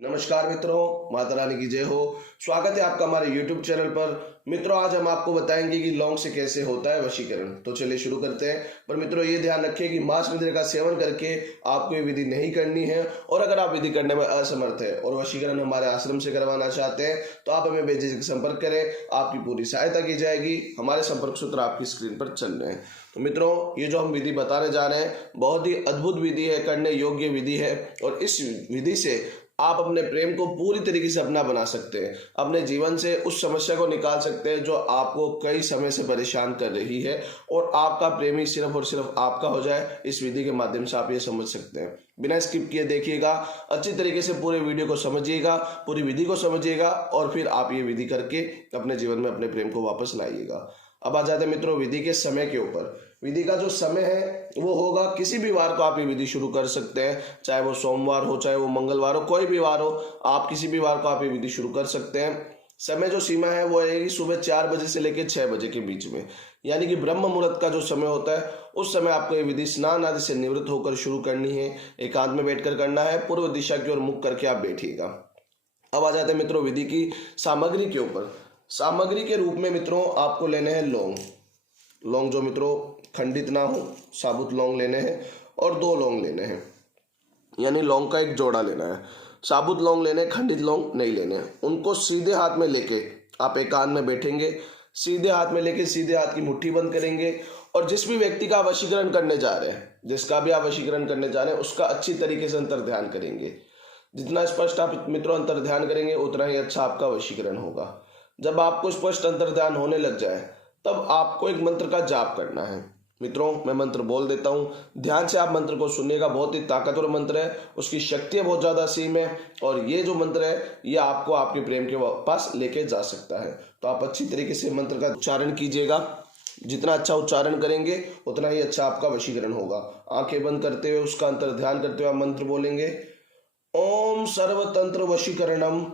नमस्कार मित्रों, माता रानी की जय हो। स्वागत है आपका हमारे YouTube चैनल पर। मित्रों, आज हम आपको बताएंगे कि लौंग से कैसे होता है वशीकरण। तो चलिए शुरू करते हैं। पर मित्रों, ये ध्यान रखें कि मांस मंदिर का सेवन करके आपको ये विधि नहीं करनी है। और अगर आप विधि करने में असमर्थ है और वशीकरण हमारे आश्रम से करवाना चाहते हैं तो आप हमें बेझिझक संपर्क करें, आपकी पूरी सहायता की जाएगी। हमारे संपर्क सूत्र आपकी स्क्रीन पर चल रहे हैं। तो मित्रों, ये जो हम विधि बताने जा रहे हैं बहुत ही अद्भुत विधि है, करने योग्य विधि है। और इस विधि से आप अपने प्रेम को पूरी तरीके से अपना बना सकते हैं, अपने जीवन से उस समस्या को निकाल सकते हैं जो आपको कई समय से परेशान कर रही है, और आपका प्रेमी सिर्फ और सिर्फ आपका हो जाए। इस विधि के माध्यम से आप ये समझ सकते हैं। बिना स्किप किए देखिएगा, अच्छी तरीके से पूरे वीडियो को समझिएगा, पूरी विधि को समझिएगा, और फिर आप ये विधि करके अपने जीवन में अपने प्रेम को वापस लाइएगा। अब आ जाते हैं मित्रों विधि के समय के ऊपर। विधि का जो समय है वो होगा, किसी भी वार को आप ये विधि शुरू कर सकते हैं, चाहे वो सोमवार हो, चाहे वो मंगलवार हो, कोई भी वार हो, आप किसी भी वार को आप ये विधि शुरू कर सकते हैं। समय जो सीमा है वो रहेगी सुबह 4 बजे से लेकर 6 बजे के बीच में, यानी कि ब्रह्म मुहूर्त का जो समय होता है उस समय आपको ये विधि स्नान आदि से निवृत्त होकर शुरू करनी है। एकांत में बैठकर करना है, पूर्व दिशा की ओर मुख करके आप बैठिएगा। अब आ जाते हैं मित्रों विधि की सामग्री के ऊपर। सामग्री के रूप में मित्रों आपको लेने हैं लौंग। लौंग जो मित्रों खंडित ना हो, साबुत लौंग लेने हैं, और 2 लौंग लेने हैं, यानी लौंग का एक जोड़ा लेना है। साबुत लौंग लेने, खंडित लौंग नहीं लेने। उनको सीधे हाथ में लेके आप एकांत में बैठेंगे। सीधे हाथ में लेके सीधे हाथ की मुट्ठी बंद करेंगे, और जिस भी व्यक्ति का वशीकरण करने जा रहे हैं, जिसका भी आप वशीकरण करने जा रहे हैं, उसका अच्छी तरीके से अंतर ध्यान करेंगे। जितना स्पष्ट आप मित्रों अंतर ध्यान करेंगे उतना ही अच्छा आपका वशीकरण होगा। जब आपको स्पष्ट अंतर ध्यान होने लग जाए तब आपको एक मंत्र का जाप करना है। मित्रों, मैं मंत्र बोल देता हूँ, ध्यान से आप मंत्र को सुनिएगा। बहुत ही ताकतवर मंत्र है, उसकी शक्ति बहुत ज्यादा असीम है, और ये जो मंत्र है ये आपको आपके प्रेम के पास लेके जा सकता है। तो आप अच्छी तरीके से मंत्र का उच्चारण कीजिएगा। जितना अच्छा उच्चारण करेंगे उतना ही अच्छा आपका वशीकरण होगा। आंखें बंद करते हुए, उसका अंतर ध्यान करते हुए आप मंत्र बोलेंगे। ओम सर्वतंत्र वशीकरणम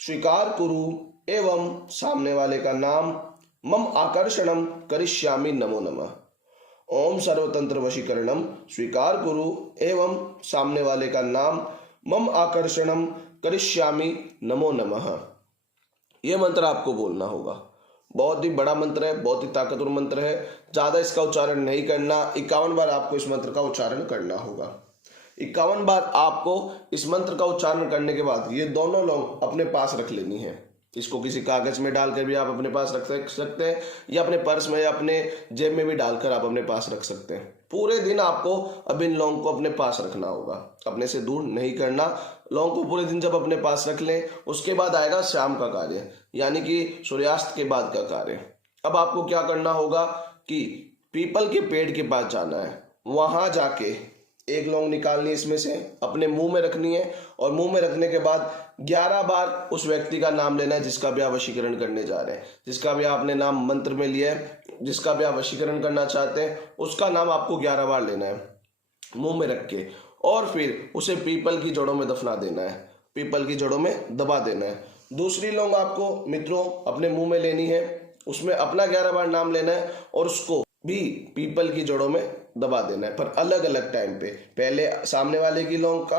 स्वीकार कुरु एवं सामने वाले का नाम मम आकर्षणम करिष्यामि नमो नमः। ओम सर्वतंत्र वशीकरणम स्वीकार कुरु एवं सामने वाले का नाम मम आकर्षणम करिष्यामि नमो नमः। यह मंत्र आपको बोलना होगा। बहुत ही बड़ा मंत्र है, बहुत ही ताकतवर मंत्र है। ज्यादा इसका उच्चारण नहीं करना। 51 बार आपको इस मंत्र का उच्चारण करना होगा। 51 बार आपको इस मंत्र का उच्चारण करने के बाद ये दोनों लौंग अपने पास रख लेनी है। इसको किसी कागज में डालकर भी आप अपने पास रख सकते हैं, या अपने पर्स में या अपने जेब में भी डालकर आप अपने पास रख सकते हैं। पूरे दिन आपको अब इन लौंग को अपने पास रखना होगा, अपने से दूर नहीं करना। लौंग को पूरे दिन जब अपने पास रख लें, उसके बाद आएगा शाम का कार्य, यानी कि सूर्यास्त के बाद का कार्य। अब आपको क्या करना होगा कि पीपल के पेड़ के पास जाना है। वहां जाके एक लौंग निकालनी है, इसमें से अपने मुंह में रखनी है, और मुंह में रखने के बाद 11 बार उस व्यक्ति का नाम लेना है जिसका भी आप वशीकरण करने जा रहे हैं। जिसका भी आपने नाम मंत्र में लिया है, जिसका भी आप वशीकरण करना चाहते हैं, उसका नाम आपको 11 बार लेना है मुंह में रख के, और फिर उसे पीपल की जड़ों में दफना देना है, पीपल की जड़ों में दबा देना है। दूसरी लौंग आपको मित्रों अपने मुंह में लेनी है, उसमें अपना 11 बार नाम लेना है, और उसको भी पीपल की जड़ों में दबा देना है, पर अलग अलग टाइम पे। पहले सामने वाले की लौंग का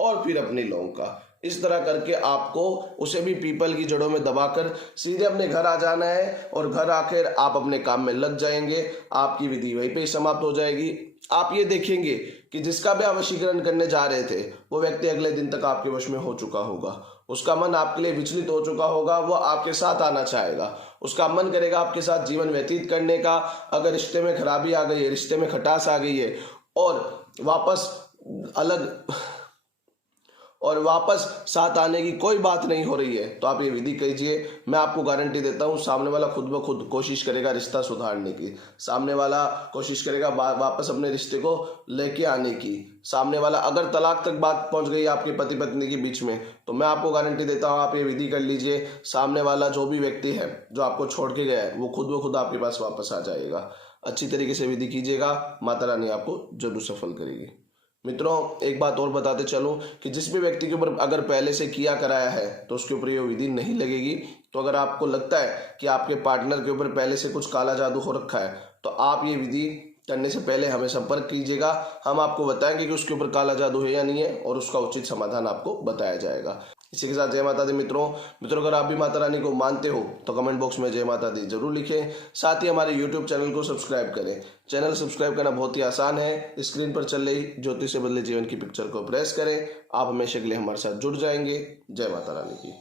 और फिर अपनी लौंग का। इस तरह करके आपको उसे भी पीपल की जड़ों में दबाकर सीधे अपने घर आ जाना है, और घर आकर आप अपने काम में लग जाएंगे। आपकी विधि वहीं पे ही समाप्त हो जाएगी। आप ये देखेंगे कि जिसका भी आप वशीकरण करने जा रहे थे वो व्यक्ति अगले दिन तक आपके वश में हो चुका होगा। उसका मन आपके लिए विचलित हो चुका होगा, वो आपके साथ आना चाहेगा, उसका मन करेगा आपके साथ जीवन व्यतीत करने का। अगर रिश्ते में खराबी आ गई है, रिश्ते में खटास आ गई है, और वापस साथ आने की कोई बात नहीं हो रही है, तो आप ये विधि कीजिए। मैं आपको गारंटी देता हूँ सामने वाला खुद ब खुद कोशिश करेगा रिश्ता सुधारने की। सामने वाला कोशिश करेगा वापस अपने रिश्ते को लेके आने की। सामने वाला अगर तलाक तक बात पहुंच गई आपके पति पत्नी के बीच में, तो मैं आपको गारंटी देता हूँ आप ये विधि कर लीजिए। सामने वाला जो भी व्यक्ति है जो आपको छोड़ के गया है, वो खुद ब खुद आपके पास वापस आ जाएगा। अच्छी तरीके से विधि कीजिएगा, माता रानी आपको जरूर सफल करेगी। मित्रों, एक बात और बताते चलूं कि जिस भी व्यक्ति के ऊपर अगर पहले से किया कराया है तो उसके ऊपर ये विधि नहीं लगेगी। तो अगर आपको लगता है कि आपके पार्टनर के ऊपर पहले से कुछ काला जादू हो रखा है, तो आप ये विधि करने से पहले हमें संपर्क कीजिएगा। हम आपको बताएंगे कि उसके ऊपर काला जादू है या नहीं है, और उसका उचित समाधान आपको बताया जाएगा। इसी के साथ जय माता दी मित्रों। अगर आप भी माता रानी को मानते हो तो कमेंट बॉक्स में जय माता दी जरूर लिखें। साथ ही हमारे यूट्यूब चैनल को सब्सक्राइब करें। चैनल सब्सक्राइब करना बहुत ही आसान है। स्क्रीन पर चल रही ज्योतिष से बदले जीवन की पिक्चर को प्रेस करें। आप हमेशा के लिए हमारे साथ जुड़ जाएंगे। जय माता रानी की।